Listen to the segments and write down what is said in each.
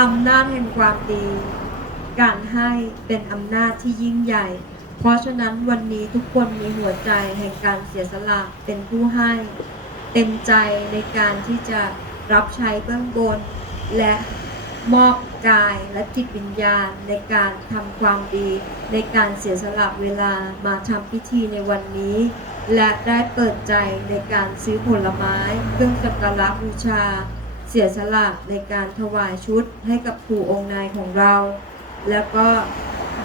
อำนาจแห่งความดี การให้เป็นอำนาจที่ยิ่งใหญ่ เพราะฉะนั้นวันนี้ทุกคนมีหัวใจแห่งการเสียสละเป็นผู้ให้ เต็มใจในการที่จะรับใช้เบื้องบน และมอบกายและจิตวิญญาณในการทำความดี ในการเสียสละเวลามาทำพิธีในวันนี้ และได้เปิดใจในการซื้อผลไม้ เครื่องสักการะบูชา สียสละในการถวายชุดให้กับครูองค์นายของเรา แล้วก็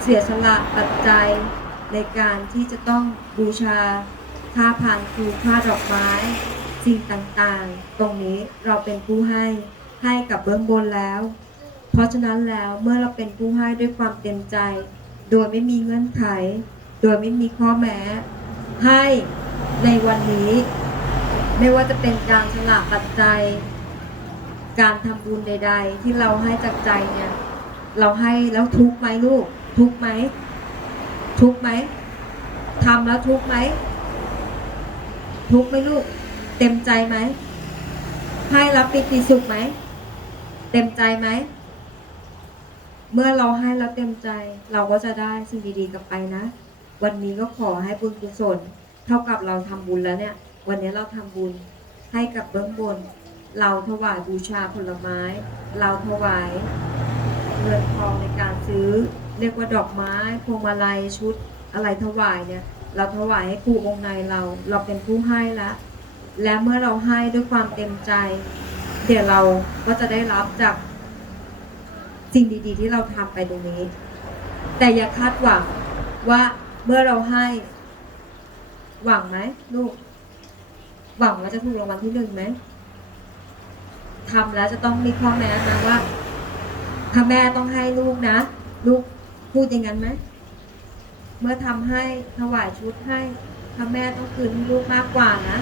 เสียสละปัจจัยในการที่จะต้องบูชาค่าผ่านครูค่าดอกไม้สิ่งต่างๆ ตรงนี้เราเป็นผู้ให้ให้กับเบื้องบนแล้ว เพราะฉะนั้นแล้วเมื่อเราเป็นผู้ให้ด้วยความเต็มใจ โดยไม่มีเงื่อนไข โดยไม่มีข้อแม้ ให้ในวันนี้ ไม่ว่าจะเป็นการสละปัจจัย การทำบุญใด ๆ ที่เราให้จากใจเนี่ย เราให้แล้วทุกไหมลูก ทุกไหม ทุกไหมทำแล้วทุกไหม ทุกไหมลูก เต็มใจไหม ให้แล้วปิติสุขไหม เต็มใจไหม เมื่อเราให้แล้วเต็มใจ เราก็จะได้สิ่งดีๆกลับไปนะ วันนี้ก็ขอให้บุญกุศล เท่ากับเราทำบุญแล้วเนี่ย วันนี้เราทำบุญให้กับเบื้องบน เราถวายบูชาผลไม้ เราถวายเงินทองในการซื้อ เรียกว่าดอกไม้พวงมาลัยชุดอะไรถวายเนี่ย เราถวายให้ครูองค์ในเรา เราเป็นผู้ให้ละและเมื่อเราให้ด้วยความเต็มใจ เดี๋ยวเราก็จะได้รับจากสิ่งดีๆ ที่เราทำไปตรงนี้ แต่อย่าคาดหวังว่าเมื่อเราให้ หวังไหมลูก หวังว่าจะถูกรางวัลที่หนึ่งไหม ทำแล้วจะต้องมีข้อแม้นะว่าถ้าแม่ต้องให้ลูกนะ ลูกพูดอย่างนั้นไหมเมื่อทำให้ถวายชุดให้ถ้าแม่ต้องคืนให้ลูกมากกว่านะ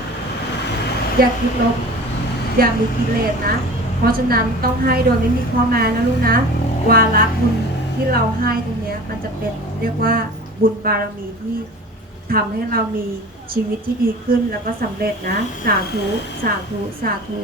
อย่าคิดลบอย่ามีกิเลสนะ เพราะฉะนั้นต้องให้โดยไม่มีข้อแม้นะลูกนะ วาระบุญที่เราให้ตรงนี้มันจะเป็นเรียกว่าบุญบารมีที่ทำให้เรามีชีวิตที่ดีขึ้นแล้วก็สำเร็จนะ สาธุ สาธุ สาธุ